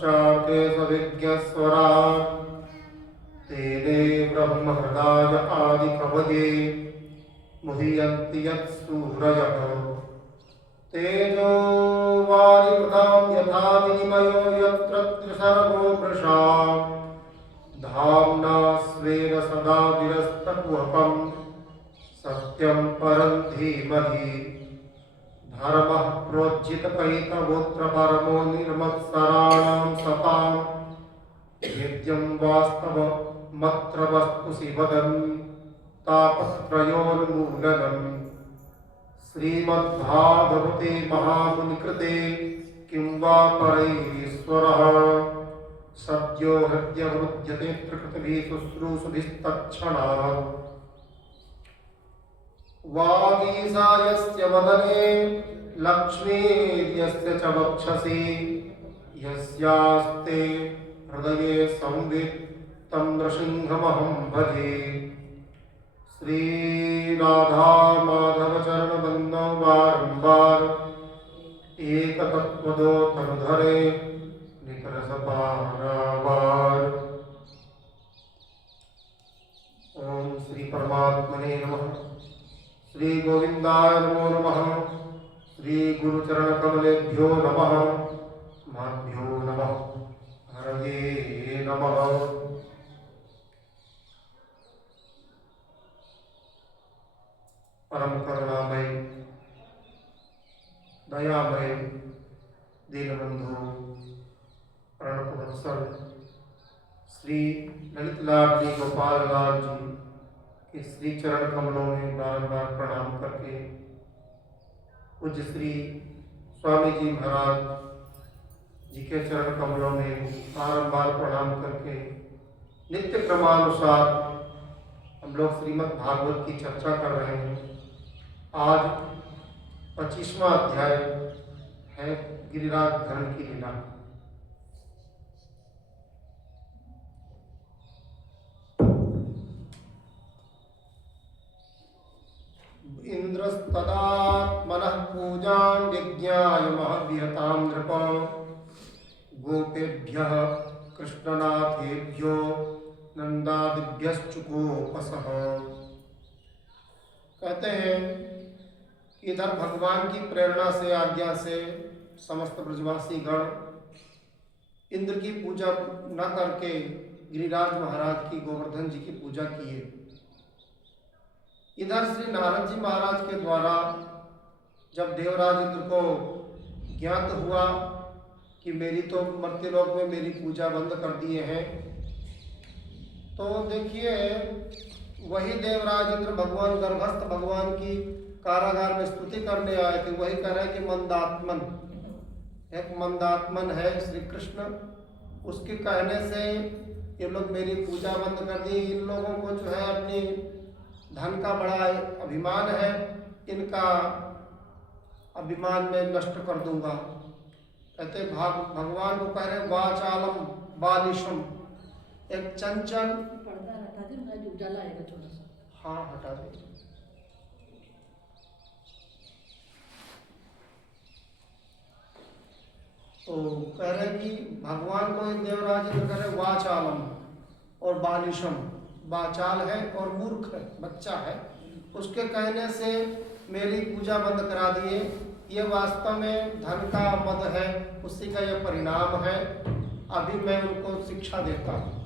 चाते सविज्ञस्वराट् तेने ब्रह्महृदाय आदिकवये मुह्यन्ति यत्सूरयः तेजो वारिमृतां यथा विनिमयो यत्र त्रिसर्गो मृषा धाम्ना स्वेन सदा विरस्तकुहकं सत्यं परं धीमहि धर्मः प्रोज्झितकैतवोऽत्र परमो निर्मत्सराणां सतां नित्यं वास्तवमत्र वस्तुषि वदन् तापत्रयोन्मूलनम् श्रीमद्भागवते महामुनिकृते किं वा परैरीश्वरः सद्यो हृद्यवरुध्यते प्रकृतिभिः शुश्रूषुभिस्तत्क्षणात् वागीशायस्य वदने लक्ष्मीर्यस्य च वक्षसि यस्यास्ते हृदये संवित् तं नृसिंहमहं भजे श्रीराधा माधव चरणबन्धौ बारम्बार एकतत्त्वदो तनुधरे निकरसपारावार। ओम श्री परमात्मने नमः। श्री गोविंदाय नमो नमः। श्री गुरुचरण कमलेभ्यो नमः। माभ्यो नमः। हरये नमः। परम करुणामय दयामय दीनबंधु प्रणतवत्सल श्री ललितलाल जी गोपाल लाल जी के श्री चरण कमलों में बार बार प्रणाम करके पूज्य श्री स्वामी जी महाराज जी के चरण कमलों में बारंबार प्रणाम करके नित्य क्रमानुसार हम लोग श्रीमद् भागवत की चर्चा कर रहे हैं। आज 25वां अध्याय है गिरिराज धरण की लीला। इंद्रस्तदात्मनः पूजां विज्ञाय महव्यतां नृप गोपेभ्यः कृष्णनाथेभ्यो नंदादिभ्यश्चुकोपसः। कहते हैं कि इधर भगवान की प्रेरणा से आज्ञा से समस्त ब्रजवासी गण इंद्र की पूजा न करके गिरिराज महाराज की गोवर्धन जी की पूजा किए। इधर श्री नारद जी महाराज के द्वारा जब देवराज इंद्र को ज्ञात हुआ कि मेरी तो मर्त्यलोक में मेरी पूजा बंद कर दिए हैं, तो देखिए वही देवराज इंद्र भगवान गर्भस्थ भगवान की कारागार में स्तुति करने आए थे। वही कह रहे कि मंदात्मन, एक मंदात्मन है श्री कृष्ण, उसके कहने से ये लोग मेरी पूजा बंद कर दी। इन लोगों को जो है अपनी धन का बड़ा अभिमान है, इनका अभिमान में नष्ट कर दूंगा। कहते भगवान को कह रहे वाचालम बालिशम, एक चंचल पर्दा हटा दे, उजाला आएगा थोड़ा सा। हाँ हटा दे। तो कह रहे कि भगवान को देवराज इंद्र कह रहे वाचालम और बालिशम, वाचाल है और मूर्ख है, बच्चा है, उसके कहने से मेरी पूजा बंद करा दिए। ये वास्तव में धन का मद है, उसी का यह परिणाम है। अभी मैं उनको शिक्षा देता हूँ।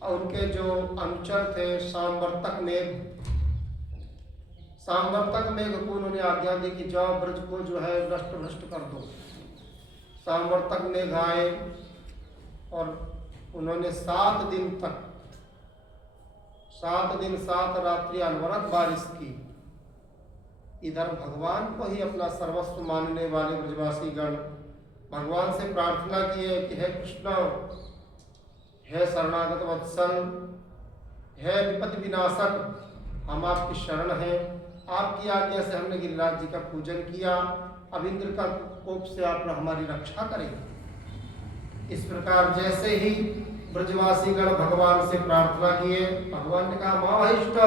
और उनके जो अनुचर थे सांवर्तक मेघ को उन्होंने आज्ञा दी कि जाओ ब्रज को जो है नष्ट भ्रष्ट कर दो। सांवर्तक मेघ आए और उन्होंने 7 दिन तक 7 दिन 7 रात्रि अनवरत बारिश की। इधर भगवान को ही अपना सर्वस्व मानने वाले ब्रजवासी गण भगवान से प्रार्थना किए कि हे कृष्ण, हे शरणागत वत्सल, हे विपत्ति विनाशक, हम आपकी शरण हैं। आपकी आज्ञा से हमने गिरिराज जी का पूजन किया, अब इंद्र का कोप से आप हमारी रक्षा करेंगे। इस प्रकार जैसे ही ब्रजवासी गण भगवान से प्रार्थना किए, भगवान ने कहा महाहिष्ट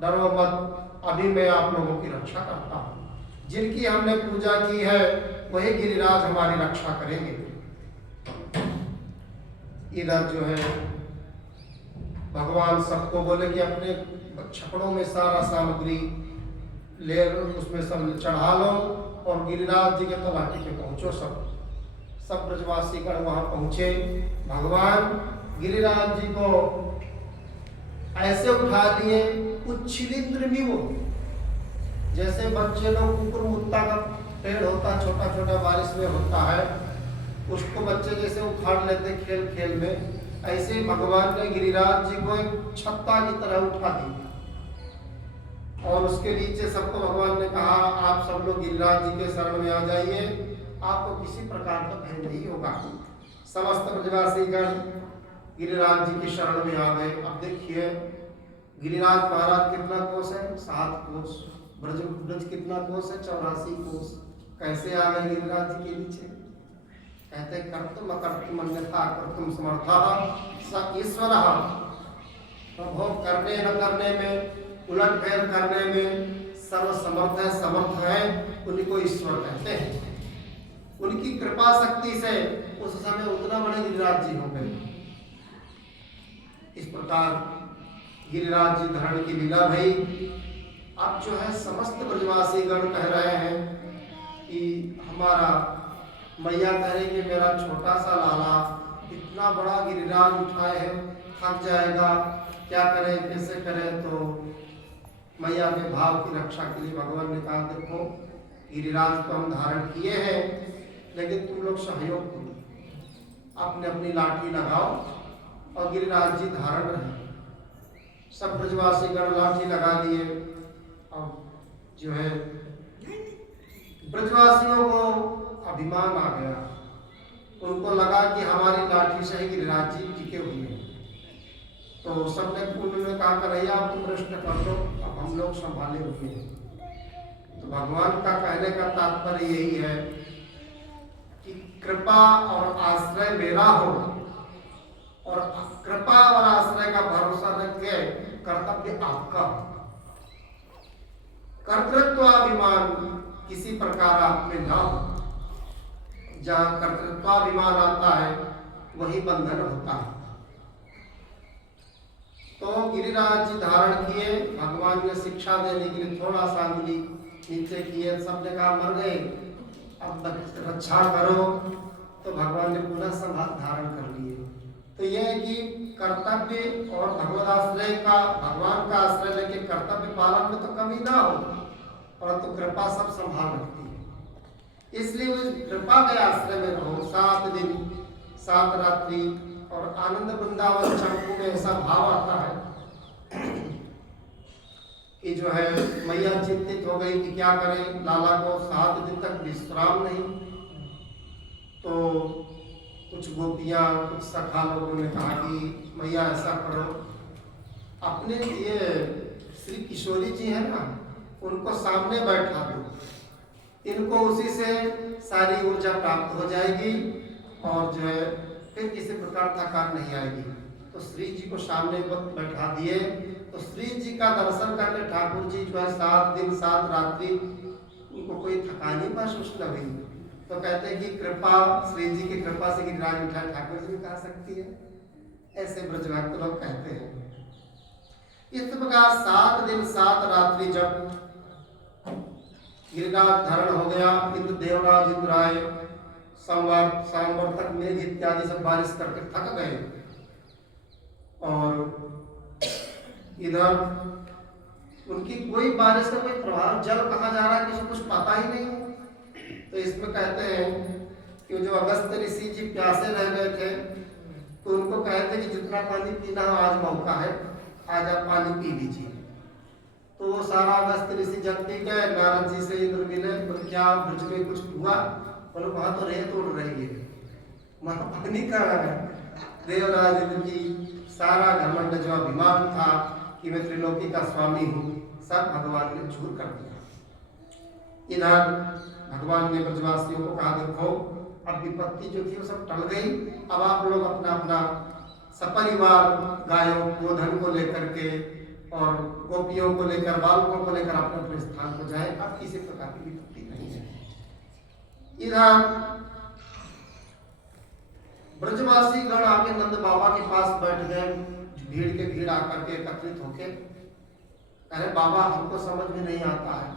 डरो मत, अभी मैं आप लोगों की रक्षा करता हूँ। जिनकी हमने पूजा की है वही गिरिराज हमारी रक्षा करेंगे। इधर जो है भगवान सबको बोले कि अपने छकड़ों में सारा सामग्री ले उसमें सब चढ़ा लो और गिरिराज जी के तलाटी पे पहुंचो। सब ब्रजवासीगण वहां पहुंचे। भगवान गिरिराज जी को ऐसे उठा लिए उच्छिलिंद्र भी वो, जैसे बच्चे लोग कुकुर मुत्ता का पेड़ होता छोटा छोटा बारिश में होता है, उसको बच्चे जैसे उखाड़ लेते खेल खेल में, ऐसे भगवान ने गिरिराज जी को एक छत्ता की तरह उठा दिया और उसके नीचे सबको भगवान ने कहा आप सब लोग गिरिराज जी के शरण में आ जाइए, आपको किसी प्रकार का भय नहीं होगा। समस्त ब्रजवासीगण गिरिराज जी की शरण में आ गए। अब देखिए गिरिराज महाराज कितना कोस है, 7 कोस। ब्रज कितना कोस है, 84 कोस। कैसे आ गए गिरिराज जी के नीचे? कहते कर्तुम अकर्तुम अन्यथा कर्तुम समर्थः स ईश्वरः। प्रभो करने न करने में, उलट फेर करने में सर्वसमर्थ है, समर्थ है, उन्हीं को ईश्वर कहते हैं। उनकी कृपा शक्ति से उस समय उतना बड़े गिरिराज जी हो गए। इस प्रकार गिरिराज जी धरण की लीला भई। अब जो है समस्त ब्रजवासी गण कह रहे हैं कि हमारा मैया कह रही कि मेरा छोटा सा लाला इतना बड़ा गिरिराज उठाए है, थक जाएगा, क्या करें कैसे करें। तो मैया के भाव की रक्षा के लिए भगवान ने कहा देखो गिरिराज को हम धारण किए हैं, लेकिन तुम लोग सहयोग करो, अपने अपनी लाठी लगाओ और गिरिराज जी धारण रहे। सब ब्रजवासी गण लाठी लगा दिए और जो है ब्रजवासियों को अभिमान आ गया। उनको लगा कि हमारी लाठी से ही गिरिराज जी टिके हुए हैं। तो सबने उन्होंने कहा कन्हैया आप तुम प्रश्न कर लो, अब हम लोग संभाले हुए हैं। तो भगवान का कहने का तात्पर्य यही है कि कृपा और आश्रय मेरा हो और कृपा और आश्रय का भरोसा रख के कर्तव्य आपका हो। कर्तृत्वाभिमान किसी प्रकार आप में ना हो। जहाँ कर्तृत्वाभिमान आता है वही बंधन होता है। तो गिरिराज जी धारण किए। भगवान ने शिक्षा देने के लिए थोड़ा सा अंगुली नीचे किए। सबने कहा मर गए, अब रक्षा करो। तो भगवान ने पुनः संभाल धारण कर लिए। तो यह है कि कर्तव्य और भगवत आश्रय का, भगवान का आश्रय लेके कर्तव्य पालन में तो कमी ना हो, परंतु कृपा सब संभाल रखती है। इसलिए उस कृपा के आश्रय में रहो। 7 दिन 7 रात्रि। और आनंद वृंदावन चंपू में ऐसा भाव आता है कि जो है मैया चिंतित हो गई कि क्या करें, लाला को 7 दिन तक विश्राम नहीं। तो कुछ गोपियां, कुछ सखा लोगों ने कहा कि मैया ऐसा करो, अपने ये श्री किशोरी जी है ना, उनको सामने बैठा दो, इनको उसी से सारी ऊर्जा प्राप्त हो जाएगी और जो है फिर किसी प्रकार थकान नहीं आएगी। तो श्री जी को सामने बैठा दिए। तो श्री जी का दर्शन करके ठाकुर जी जो है 7 दिन 7 रात्रि उनको कोई थकान ही महसूस न हुई। तो कहते हैं कि कृपा, श्री जी की कृपा से गिरिराज उठाए ठाकुर जी भी कहा सकती है, ऐसे ब्रजभक्त लोग कहते हैं। इस प्रकार 7 दिन 7 रात्रि जब गिरिराज धारण हो गया, इंद्र देवराज इंद्र आए, संवर्तक मेघ इत्यादि सब बारिश करके थक गए। और इधर उनकी कोई बारिश का कोई प्रभाव, जल कहाँ जा रहा है किसी कुछ पता ही नहीं। तो इसमें कहते हैं कि जो अगस्त ऋषि जी प्यासे रह गए थे, तो उनको कहते कि जितना पानी पीना हो आज मौका है, आज आप पानी पी लीजिए। तो वो सारा अगस्त ऋषि जल पी गए। नारद जी से इंद्र मिले, तो क्या ब्रज में कुछ हुआ? बोलो वहां तो रेत उड़ रही है, वहां पानी कहाँ है? देवराज इंद्र की सारा घमंड जो अभिमान था कि मैं त्रिलोकी का स्वामी हूँ, सब भगवान ने चूर कर दिया। इधर भगवान ने ब्रजवासियों को कहा देखो अब विपत्ति जो थी वो सब टल गई, अब आप लोग अपना अपना सपरिवार गायों गोधन को लेकर के और गोपियों को लेकर, बालकों को लेकर अपने अपने स्थान को जाए। अब किसी प्रकार की विपत्ति नहीं है। इधर ब्रजवासी गण आके नंद बाबा के पास बैठ गए, भीड़ के भीड़ आकर के एकत्रित होके, अरे बाबा हमको समझ में नहीं आता है,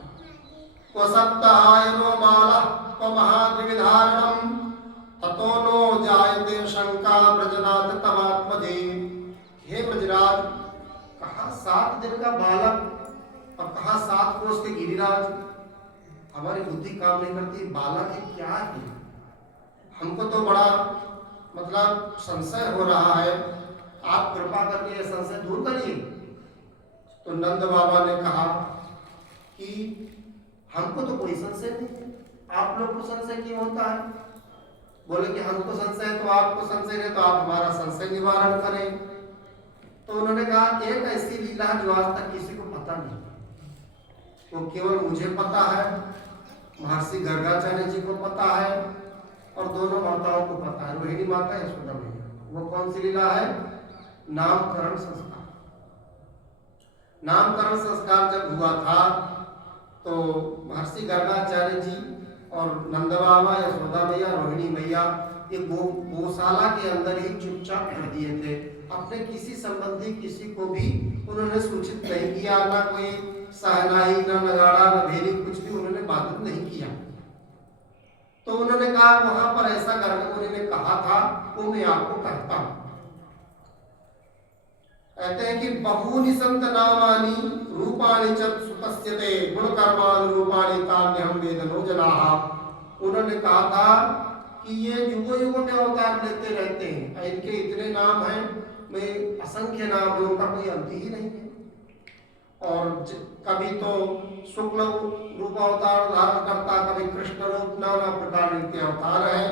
को सप्ताहायनो बाला को महाद्विविधारणम ततो नो जायते शंका ब्रजनाथ तमात्मदे। हे ब्रजराज, कहाँ 7 दिन का बालक और कहाँ 7 कोस के गिरिराज, हमारी बुद्धि काम नहीं करती, बालक है क्या है, हमको तो बड़ा मतलब संशय हो रहा है, आप कृपा करके यह संशय दूर करिए। तो नंद बाबा ने कहा कि हमको तो कोई संशय नहीं है, आप लोग को संशय क्यों होता है? बोले कि हमको संशय है तो आपको संशय है, तो आप हमारा संशय निवारण करें। तो उन्होंने कहा एक ऐसी लीला जो आज तक किसी को पता नहीं, वो केवल मुझे पता है, महर्षि गर्गाचार्य जी को पता है और दोनों माताओं को पता है, रोहिणी माता यशोदा मैया। वो कौन सी लीला है? नामकरण संस्कार। नामकरण संस्कार जब हुआ था तो महर्षि गर्गाचार्य जी और नंद बाबा, यशोदा मैया, रोहिणी मैया ये गौशाला के अंदर ही चुपचाप कर दिए थे, अपने किसी संबंधी किसी को भी उन्होंने सूचित नहीं किया, ना कोई सहनाई, ना नगाड़ा, ना भेरी, कुछ भी उन्होंने बाधित नहीं किया। तो उन्होंने कहा वहां पर ऐसा गर्ग मुनि ने कहा था, वो मैं आपको कहता हूं। कहते हैं कि बहूनि संत नामानि रूपाणि च सुतस्यते गुण कर्माणि रूपाणि तान्यहं वेदनो जनाः। उन्होंने कहा था कि ये युगों युगों में अवतार लेते रहते हैं, इनके इतने नाम हैं, मैं असंख्य नाम है, उनका कोई अंत ही नहीं है। और कभी तो शुक्ल रूप अवतार धारण करता, कभी कृष्ण रूप, नाना प्रकार इनके अवतार हैं।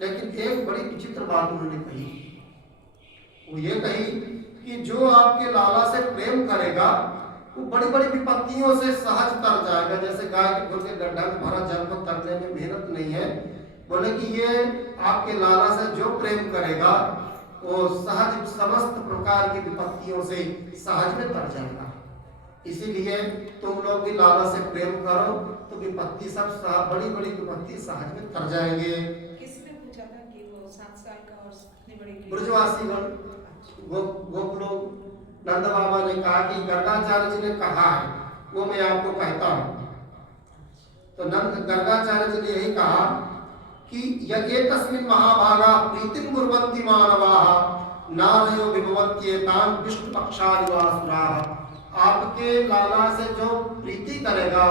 लेकिन एक बड़ी विचित्र बात उन्होंने कही, वो ये कही कि जो आपके लाला से प्रेम करेगा वो बड़ी बड़ी विपत्तियों से सहज तर जाएगा। जैसे गाय के खुर के गड्ढा में भरा जल को तरने में मेहनत नहीं है, बोले कि ये आपके लाला से जो प्रेम करेगा वो सहज समस्त प्रकार की विपत्तियों से सहज में तर जाएगा। इसीलिए तुम लोग भी लाला से प्रेम करो तो विपत्ति सब बड़ी बड़ी विपत्ति सहज में तर जाएंगे। किसने पूछा था कि वो 7 साल का और इतनी बड़ी ब्रजवासी गोप लोग, नंद बाबा ने कहा कि गर्गाचार्य जी ने कहा है, वो मैं आपको कहता हूँ। तो नंद गर्गाचार्य जी ने यही कहा कि यज्ञ तस्मिन् महाभागा प्रीतिं कुर्वन्ति मानवाः नारयो विभवन्त्येतान् विष्णु पक्षादिवासुराः। आपके लाला से जो प्रीति करेगा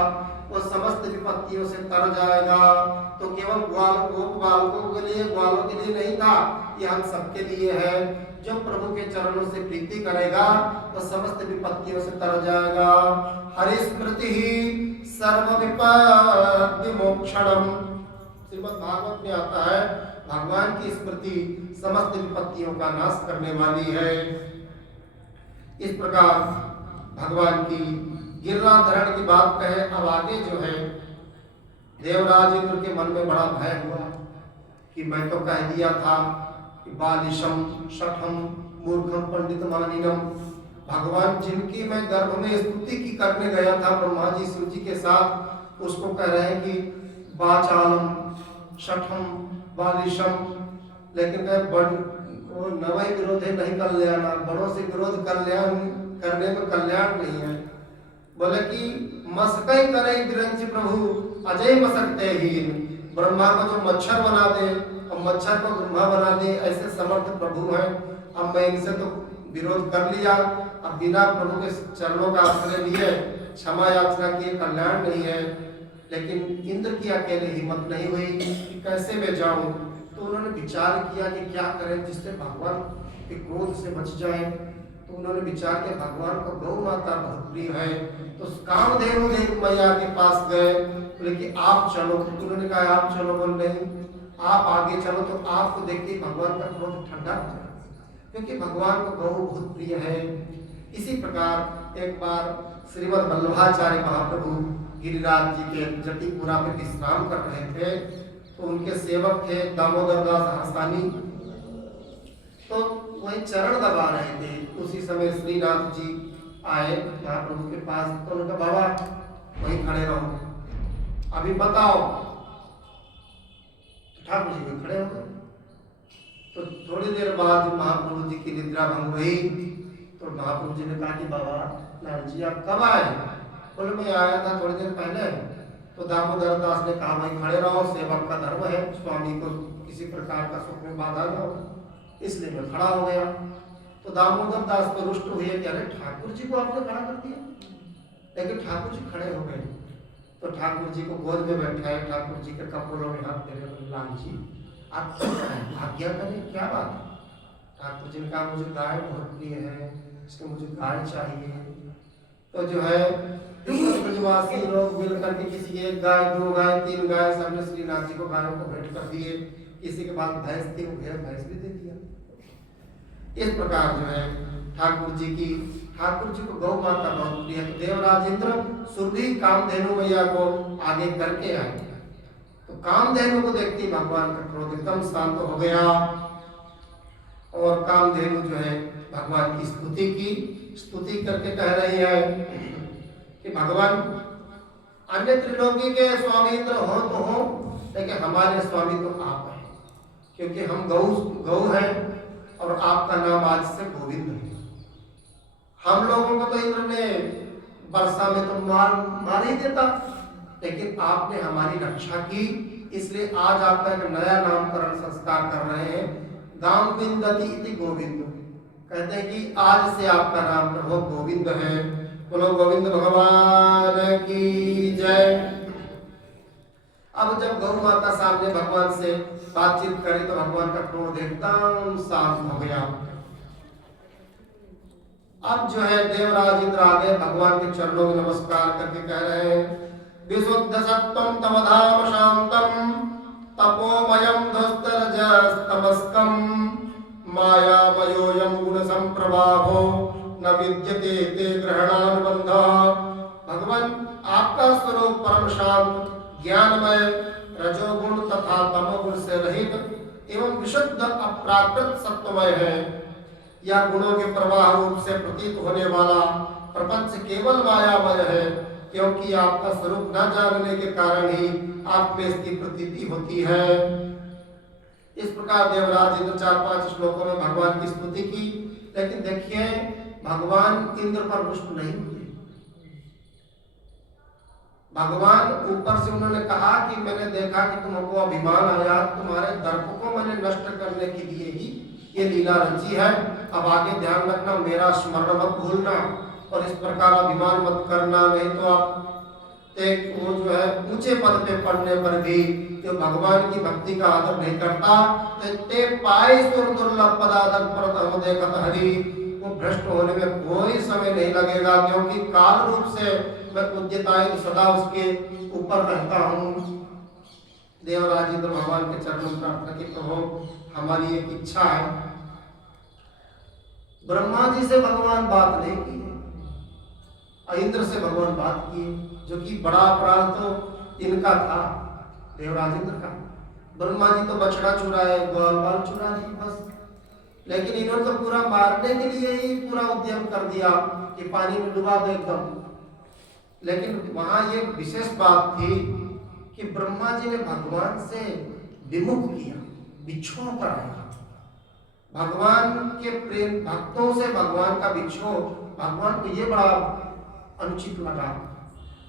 वो समस्त विपत्तियों से तर जाएगा। तो केवल गोप बालकों के लिए, ग्वालों के लिए नहीं था, ये हम सबके लिए है। जो प्रभु के चरणों से प्रीति करेगा वो समस्त विपत्तियों से तर जाएगा। हरिस्मृति ही सर्व विपत्ति मोक्षणम। श्रीमद् भागवत में आता है भगवान की स्मृति समस्त विपत्तियों का नाश करने वाली है। इस प्रकार भगवान की गिरनाधरण की बात कहे। अब आगे जो है, देवराज इंद्र के मन में बड़ा भय हुआ कि मैं तो कह दिया था कि बालिशम शठम मूर्खम पंडित मानिनम। भगवान जिनकी मैं गर्भ में स्तुति की करने गया था ब्रह्मा जी शिव जी के साथ, उसको कह रहे हैं कि बाचालम शठम बालिशम। लेकिन वो नवै विरोधे नहीं कल्याण, बड़ों से विरोध कल्याण करने में कल्याण नहीं है। बोले कि मस्कै करे विरंच प्रभु अजय मसकते ही। ब्रह्मा को जो मच्छर बना दे और मच्छर को ब्रह्मा बना दे, ऐसे समर्थ प्रभु हैं। अब मैं इनसे तो विरोध कर लिया, अब बिना प्रभु के चरणों का आश्रय लिए क्षमा याचना किए कल्याण नहीं है। लेकिन इंद्र की अकेले हिम्मत नहीं हुई कि कैसे मैं जाऊं। तो उन्होंने विचार किया कि क्या करें जिससे भगवान के क्रोध से बच जाए। तो उन्होंने विचार किया भगवान को गौ माता बहुत प्रिय है। तो कामधेनु देव मैया के पास गए, बोले कि आप चलो। उन्होंने कहा आप चलो, बोल नहीं आप आगे चलो। तो आपको देखते भगवान का क्रोध ठंडा हो जाए, क्योंकि भगवान को गौ बहुत प्रिय है। इसी प्रकार एक बार श्रीमद् वल्लभाचार्य महाप्रभु गिरिराज जी के जटिपुरा में विश्राम कर रहे थे। तो उनके सेवक थे दामोदर दास हरसानी, तो वही चरण दबा रहे थे। उसी समय श्रीनाथ जी आए महाप्रभु के पास। तो उन्होंने कहा बाबा वहीं खड़े रहो, अभी बताओ। ठाकुर जी भी खड़े हो गए। तो थोड़ी देर बाद महाप्रभु जी की निद्रा भंग हुई तो महाप्रभु जी ने कहा कि बाबा लाल जी आप कब आए? बोले मैं आया था थोड़ी देर पहले। तो दामोदर दास ने कहा भाई खड़े रहो, सेवक का धर्म है, स्वामी को किसी प्रकार का सुख में बाधा न हो, इसलिए मैं खड़ा हो गया। तो दामोदर दास को रुष्ट हुए कि अरे ठाकुर जी को आपने खड़ा कर दिया। लेकिन ठाकुर जी खड़े हो गए तो ठाकुर जी को गोद में बैठाए, ठाकुर जी के कपड़ों में हाथ दे रहे, लाल जी आप आज्ञा करें, क्या बात है? ठाकुर जी ने कहा मुझे गाय बहुत प्रिय है, इसलिए मुझे गाय चाहिए। तो जो है ब्रजवासी लोग मिल करके किसी एक गाय, दो गाय, तीन गाय, सबने श्रीनाथ जी को गायों को भेंट कर दिए। किसी के पास भैंस थी, वो भैंस भी दे दिया। इस प्रकार जो है ठाकुर जी को गौ माता बहुत प्रिय। तो देवराज इंद्र सुरभि कामधेनु मैया को आगे करके आए। तो कामधेनु को देखते भगवान का क्रोध एकदम शांत हो गया और कामधेनु जो है भगवान की स्तुति करके कह रही है कि भगवान अन्य त्रिलोकी के स्वामी इंद्र हो तो हो, लेकिन हमारे स्वामी तो आप हैं, क्योंकि हम गौ हैं और आपका नाम आज से गोविंद है। हम लोगों को तो इंद्र ने वर्षा में तो मार ही देता, लेकिन आपने हमारी रक्षा की, इसलिए आज आपका एक नया नामकरण संस्कार कर रहे हैं। गामविंदति इति गोविंद, कहते हैं कि आज से आपका नाम प्रभु गोविंद है। बोलो गोविंद भगवान की जय। अब जब गौ माता सामने भगवान से बातचीत करे तो भगवान का क्रोध एकदम शांत हो गया। अब जो है देवराज इंद्र आगे भगवान के चरणों में नमस्कार करके कह रहे हैं, विशुद्ध सत्वं तव धाम शांतम तपोमयं ध्वस्तरजस्तमस्कं मायामयोऽयं गुण संप्रवाहो न विद्यते ते ग्रहणानुबंधः। भगवान आपका स्वरूप परम शांत, ज्ञानमय, रजोगुण तथा तमोगुण से रहित एवं विशुद्ध अप्राकृत सत्वमय है। यह गुणों के प्रवाह रूप से प्रतीत होने वाला प्रपंच केवल मायामय है, क्योंकि आपका स्वरूप न जानने के कारण ही आप में इसकी प्रतीति होती है। इस प्रकार देवराज इंद्र 4-5 श्लोकों में भगवान की स्तुति की, लेकिन देखिए भगवान इंद्र पर रुष्ट नहीं हुए। भगवान ऊपर से उन्होंने कहा कि मैंने देखा कि तुमको अभिमान आया, तुम्हारे दर्प को मैंने नष्ट करने के लिए ही ये लीला रची है। अब आगे ध्यान रखना, मेरा स्मरण मत भूलना और इस प्रकार अभिमान मत करना, नहीं तो आप एक वो जो है ऊंचे पद पे पढ़ने पर भी जो भगवान की भक्ति का आदर नहीं करता ते पाए सुर दुर्लभ पदादक प्रथम देखत हरि, वो भ्रष्ट होने में कोई समय नहीं लगेगा, क्योंकि काल रूप से मैं पूज्यताएं तो सदा उसके ऊपर रहता हूँ। देवराज इंद्र भगवान के चरणों में प्रार्थना की, प्रभु हमारी एक इच्छा है। ब्रह्मा जी से भगवान बात नहीं की, इंद्र से भगवान बात किए, जो कि बड़ा अपराध तो इनका था, देवराज इंद्र का। ब्रह्मा जी तो बछड़ा चुराए, ग्वाल बाल चुरा दी बस, लेकिन इन्होंने तो पूरा मारने के लिए ही पूरा उद्यम कर दिया कि पानी में डुबा दो एकदम। लेकिन वहां ये विशेष बात थी कि ब्रह्मा जी ने भगवान से विमुख किया, बिछोह कराया। भगवान के प्रेम भक्तों से भगवान का बिछोह, भगवान को ये बड़ा अनुचित लगा।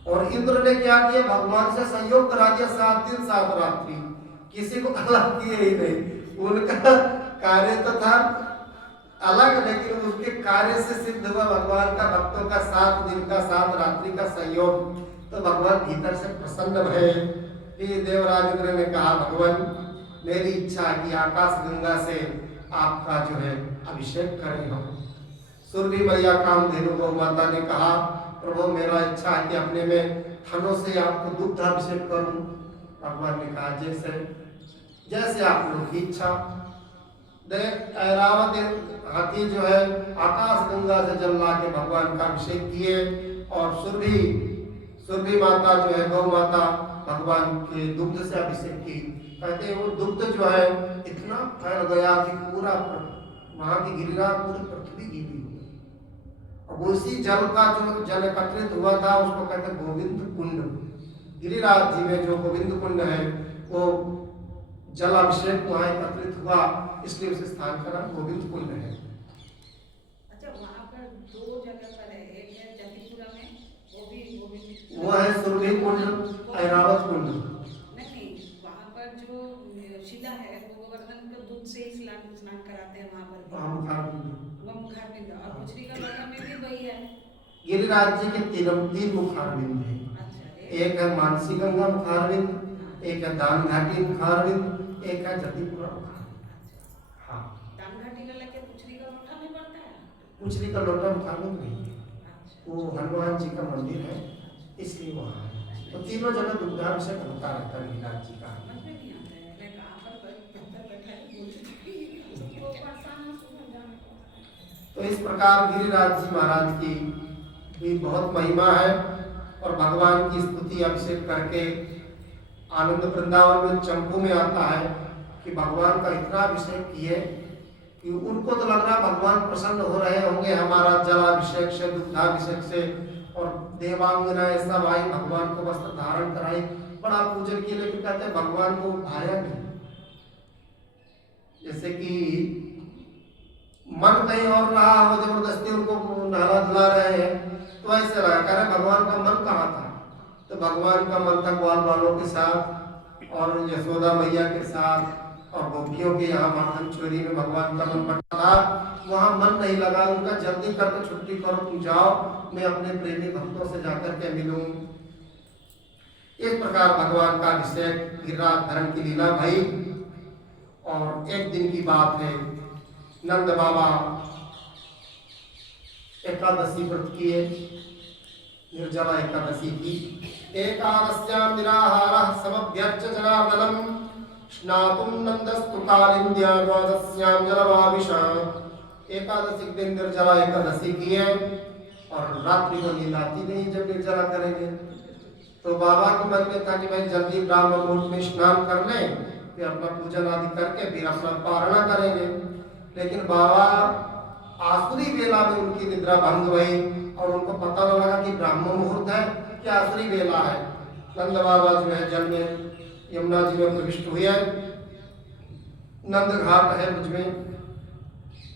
और इंद्र ने क्या किया, भगवान से संयोग करा दिया 7 दिन 7 रात्रि, किसी को अलग किए ही नहीं। उनका कार्य तो था अलग, लेकिन उसके कार्य से सिद्ध हुआ भगवान का भक्तों का 7 दिन का 7 रात्रि का संयोग। तो भगवान भीतर से प्रसन्न भये। फिर देवराज इंद्र ने कहा, भगवान मेरी इच्छा है कि आकाश गंगा से आपका जो है अभिषेक करें हम। सुरभि मैया कामधेनु गौ माता ने कहा, प्रभु मेरा इच्छा है कि अपने में थनों से आपको दुग्ध अभिषेक करूं। भगवान ने कहा जैसे आप लोग की इच्छा। ऐरावत हाथी जो है आकाश गंगा से जल ला के भगवान का अभिषेक किए, और सुरभि माता जो है गौ माता भगवान के दुग्ध से अभिषेक की। कहते हैं वो दुग्ध जो है इतना फैल गया कि पूरा वहां की गिरिराज पूरी पृथ्वी गीली हो गई। अब उसी जल का जो जल एकत्रित हुआ था उसको कहते हैं गोविंद कुंड। गिरिराज जी में जो गोविंद कुंड है वो जल अभिषेक वहाँ एकत्रित हुआ, इसलिए उस स्थान का नाम गोविंद कुंड है। अच्छा, वहाँ पर दो जगह पर है, एक है जतिपुरा में, वो भी वो है सुरभि कुंड, ऐरावत कुंड। नहीं, वहाँ पर जो शिला है वो गोवर्धन को दूध से ही स्नान कराते हैं वहाँ पर। वहाँ मुखारबिंद, वो मुखारबिंद, और कुचरी का लोटा में भी वही है। गिरिराज जी के तीन मुखारबिंद है। अच्छा, एक है मानसी गंगा मुखारबिंद, एक है दान घाटी मुखारबिंद, एक है जतिपुरा मुखारबिंद। हाँ, दान घाटी वाला क्या कुचरी का लोटा में पड़ता है? कुचरी का लोटा मुखारबिंद नहीं है, अच्छा, वो हनुमान जी का मंदिर है, इसलिए वहाँ है। तो तीनों जगह दुग्धाभिषेक होता रहता है गिरिराज जी का। समझ में नहीं आता है, मैं कहाँ पर बैठा है बोल चुकी वो परेशान है सुबह जाने को। तो इस प्रकार गिरिराज जी महाराज की भी बहुत महिमा है, और भगवान की स्तुति अभिषेक करके आनंद वृंदावन में चंपू में आता है कि भगवान का इतना अभिषेक किए कि उनको तो लग रहा भगवान प्रसन्न हो रहे होंगे हमारा जलाभिषेक से, दुग्धाभिषेक से, और देवांगनाएं सब आई, भगवान को वस्त्र धारण कराई, बड़ा पूजन किए, लेकिन कहते हैं भगवान को भाया नहीं। जैसे कि मन कहीं और रहा हो, जबरदस्ती उनको नहला धुला रहे हैं, तो ऐसे लगा कह रहे भगवान का मन कहाँ था? तो भगवान का मन था ग्वाल वालों के साथ और यशोदा मैया के साथ और गोपियों के यहाँ माखन चोरी में भगवान का मन पड़ता था, वहाँ मन नहीं लगा उनका। जल्दी करके छुट्टी करो, तुम जाओ, मैं अपने प्रेमी भक्तों से जाकर के मिलूं। इस प्रकार भगवान का अभिषेक गिरिराज धर्म की लीला भई। और एक दिन की बात है, नंद बाबा एकादशी व्रत किए, निर्जला एकादशी की। एकादश्यां निराहारः समभ्यर्च्य जनार्दनम् स्नातुं नंदस्तु कालिन्द्या द्वादश्यां जलमाविशा। एकादशी के दिन निर्जला एकादशी किए, और रात्रि को नींद आती नहीं जब निर्जला करेंगे। तो बाबा के मन में था कि भाई जल्दी ब्राह्मण मुहूर्त में स्नान कर लें, फिर अपना पूजन आदि करके फिर अपना पारणा करेंगे। लेकिन बाबा आसुरी वेला में उनकी निद्रा भंग हुई, और उनको पता न लगा कि ब्राह्मण मुहूर्त है कि आसुरी वेला है। नंद बाबा जो है जल में यमुना जी में प्रविष्ट हुए। नंद घाट है मुझ में,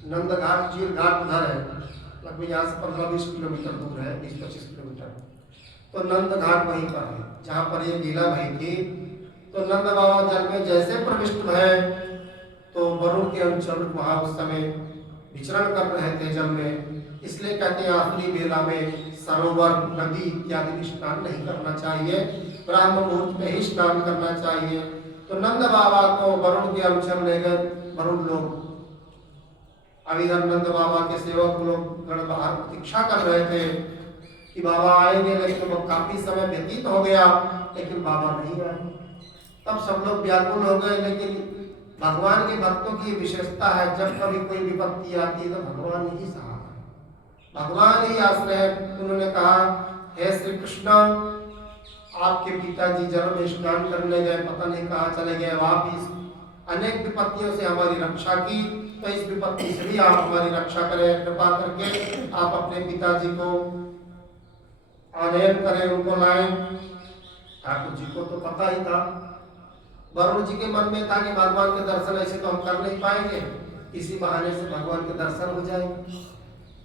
नंद घाट झील घाट उधर है, लगभग यहाँ से 15-20 किलोमीटर दूर है, 20-25 किलोमीटर। तो नंद घाट वहीं पर है जहाँ पर ये लीला भई थी। तो नंद बाबा जल में जैसे प्रविष्ट भय, तो वरुण के अनुचर वहाँ उस समय विचरण कर रहे थे जल में, इसलिए कहते हैं आखिरी वेला में सरोवर, नदी इत्यादि में स्नान नहीं करना चाहिए, ब्राह्म मुहूर्त में ही स्नान करना चाहिए। तो नंद बाबा को वरुण के अनुचर ले गए। वरुण लोग अब इधर नंद बाबा के सेवक लोग गण बाहर प्रतीक्षा कर रहे थे कि बाबा आएंगे, लेकिन वो काफी समय व्यतीत हो गया, लेकिन बाबा नहीं आए। तब सब लोग व्याकुल हो गए। लेकिन भगवान के भक्तों की विशेषता है, जब कभी कोई विपत्ति आती है तो भगवान ही सहारा है, भगवान ही आश्रय है। उन्होंने कहा, हे श्री कृष्ण, आपके पिताजी जल में स्नान करने गए, पता नहीं कहाँ चले गए, वापिस अनेक विपत्तियों से हमारी रक्षा की, तो इस विपत्ति से भी आप हमारी रक्षा करें, कृपा करके आप अपने पिताजी को आनयन करें, उनको लाएं। ठाकुर जी को तो पता ही था, वरुण जी के मन में था कि भगवान के दर्शन ऐसे तो हम कर नहीं पाएंगे, इसी बहाने से भगवान के दर्शन हो जाएंगे।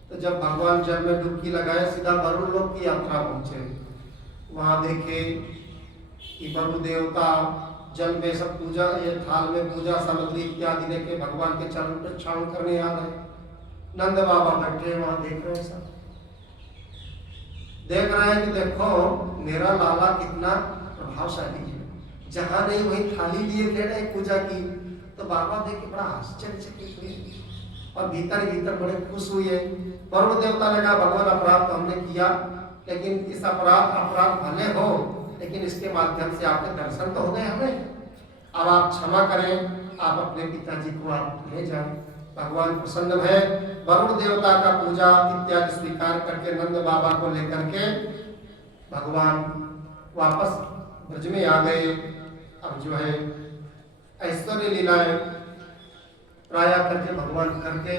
तो जब भगवान जल में डुबकी लगाए, सीधा वरुण लोक की यात्रा पहुंचे। वहां देखे कि वरुण देवता जल में सब पूजा, ये थाल में पूजा सामग्री इत्यादि लेके भगवान के चरण प्रक्षालन करने आ रहे। नंद बाबा बैठे वहां देख रहे हैं, सब देख रहे हैं कि देखो मेरा लाला कितना प्रभावशाली है, जहां नहीं वही थाली लिए खड़े पूजा की। तो बाबा देख के बड़ा आश्चर्यचकित हुए और भीतर भीतर बड़े खुश हुए। वरुण देवता ने कहा, भगवान अपराध तो हमने किया, लेकिन इस अपराध भले हो, लेकिन इसके माध्यम से आपके दर्शन तो हो गए हमें, अब आप क्षमा करें, आप अपने पिताजी को आप ले जाएं। भगवान प्रसन्न है। वरुण देवता का पूजा इत्यादि स्वीकार करके नंद बाबा को लेकर के भगवान वापस ब्रज में आ गए। अब जो है ऐश्वर्य लीलाएं प्राय करके भगवान करके